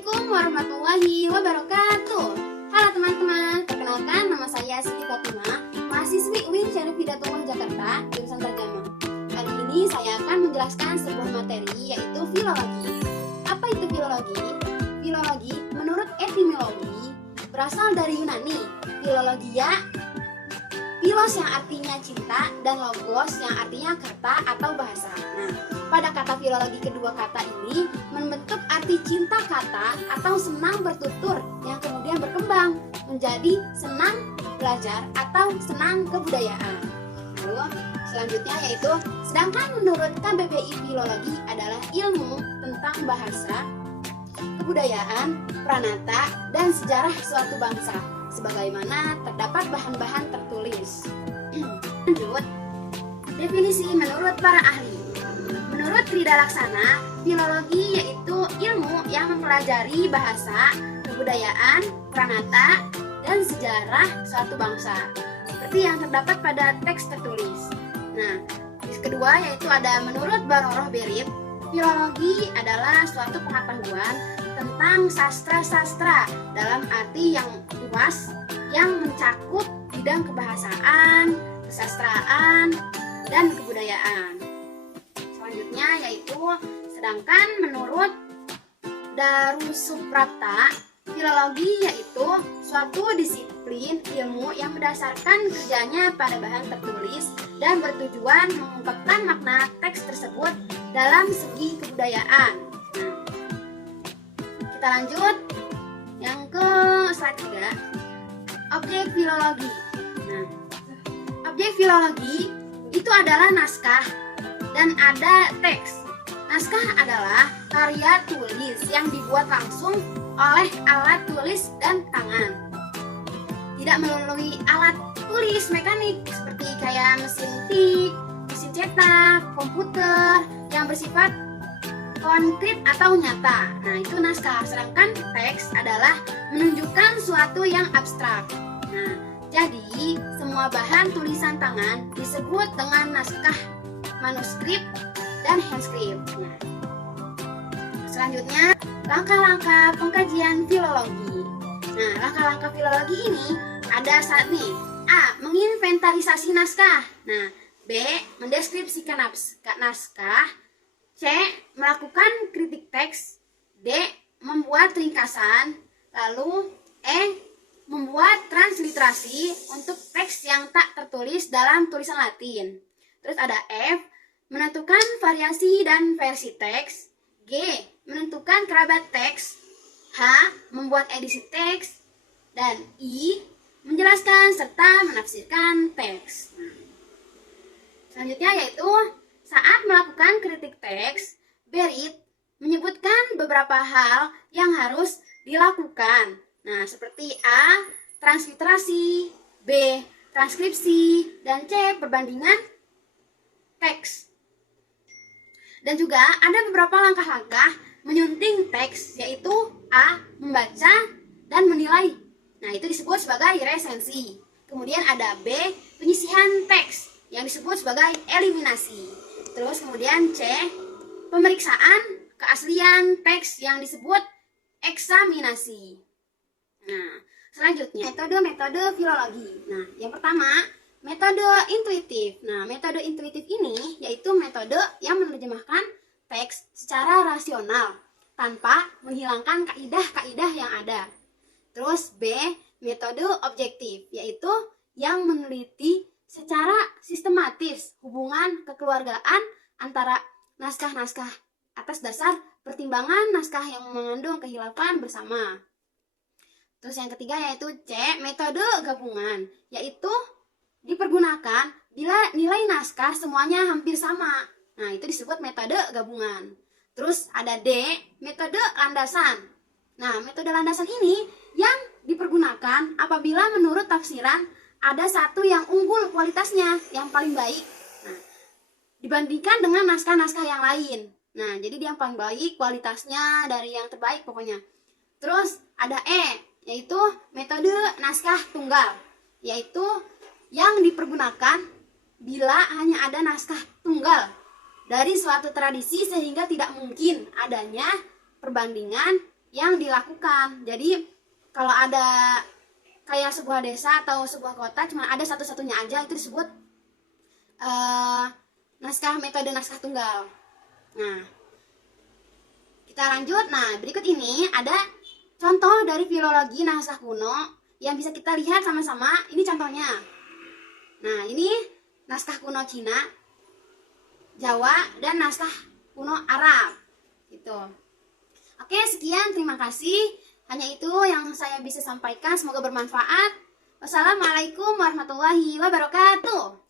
Assalamualaikum warahmatullahi wabarakatuh. Halo teman-teman, perkenalkan nama saya Siti Fatimah, mahasiswi UIN Syarif Hidayatullah Jakarta, jurusan Terjemah. Kali ini saya akan menjelaskan sebuah materi yaitu filologi. Apa itu filologi? Filologi menurut etimologi berasal dari Yunani. Filologia, filos yang artinya cinta dan logos yang artinya kata atau bahasa. Nah, pada kata filologi kedua kata ini membentuk arti cinta kata atau senang bertutur yang kemudian berkembang menjadi senang belajar atau senang kebudayaan. Lalu selanjutnya yaitu sedangkan menurut KBBI filologi adalah ilmu tentang bahasa, kebudayaan, pranata, dan sejarah suatu bangsa sebagaimana terdapat bahan-bahan tertulis. Lanjut, definisi menurut para ahli. Menurut Trida Laksana, filologi yaitu ilmu yang mempelajari bahasa, kebudayaan, pranata, dan sejarah suatu bangsa seperti yang terdapat pada teks tertulis. Nah, kedua yaitu ada menurut Baroroh Berit, filologi adalah suatu pengetahuan tentang sastra-sastra dalam arti yang luas yang mencakup bidang kebahasaan, kesastraan, dan kebudayaan. Selanjutnya yaitu sedangkan menurut Darussuprapta, filologi yaitu suatu disiplin ilmu yang berdasarkan kerjanya pada bahan tertulis dan bertujuan mengungkapkan makna teks tersebut dalam segi kebudayaan. Nah, kita lanjut yang ke slide 3, objek filologi. Nah, objek filologi itu adalah naskah dan ada teks. Naskah adalah karya tulis yang dibuat langsung oleh alat tulis dan tangan, tidak melalui alat tulis mekanik seperti kayak mesin tik, mesin cetak, komputer yang bersifat konkret atau nyata. Nah, itu naskah. Sedangkan teks adalah menunjukkan suatu yang abstrak. Nah, jadi semua bahan tulisan tangan disebut dengan naskah, manuskrip, dan handscript. Nah, selanjutnya langkah-langkah pengkajian filologi. Nah, langkah-langkah filologi ini ada saat nih. A. Menginventarisasi naskah. Nah, B. Mendeskripsikan naskah. C. Melakukan kritik teks. D. Membuat ringkasan. Lalu E. Membuat transliterasi untuk teks yang tak tertulis dalam tulisan Latin. Terus ada F. Menentukan variasi dan versi teks. G. Menentukan kerabat teks. H. Membuat edisi teks. Dan I. Menjelaskan serta menafsirkan teks. Selanjutnya yaitu saat melakukan kritik teks, Berit menyebutkan beberapa hal yang harus dilakukan. Nah, seperti A. Transliterasi, B. Transkripsi, dan C. Perbandingan teks. Dan juga ada beberapa langkah-langkah menyunting teks, yaitu A. Membaca dan menilai. Nah, itu disebut sebagai resensi. Kemudian ada B. Penyisihan teks yang disebut sebagai eliminasi. Terus kemudian C. Pemeriksaan keaslian teks yang disebut eksaminasi. Nah, selanjutnya metode filologi. Nah, yang pertama metode intuitif. Nah, metode intuitif ini yaitu metode yang menerjemahkan teks secara rasional tanpa menghilangkan kaidah-kaidah yang ada. Terus B. Metode objektif, yaitu yang meneliti secara sistematis hubungan kekeluargaan antara naskah-naskah atas dasar pertimbangan naskah yang mengandung khilafan bersama. Terus yang ketiga yaitu C. Metode gabungan, yaitu dipergunakan bila nilai naskah semuanya hampir sama. Nah, itu disebut metode gabungan. Terus ada D. Metode landasan. Nah, metode landasan ini yang dipergunakan apabila menurut tafsiran ada satu yang unggul kualitasnya, yang paling baik, nah, dibandingkan dengan naskah-naskah yang lain. Nah, jadi dia yang paling baik kualitasnya dari yang terbaik pokoknya. Terus ada E, yaitu metode naskah tunggal, yaitu yang dipergunakan bila hanya ada naskah tunggal dari suatu tradisi sehingga tidak mungkin adanya perbandingan yang dilakukan. Jadi kalau ada kayak sebuah desa atau sebuah kota cuma ada satu-satunya aja, itu disebut metode naskah tunggal. Nah, kita lanjut. Nah, berikut ini ada contoh dari filologi naskah kuno yang bisa kita lihat sama-sama. Ini contohnya. Nah, ini naskah kuno Cina, Jawa, dan naskah kuno Arab. Gitu. Oke, sekian. Terima kasih. Hanya itu yang saya bisa sampaikan. Semoga bermanfaat. Wassalamualaikum warahmatullahi wabarakatuh.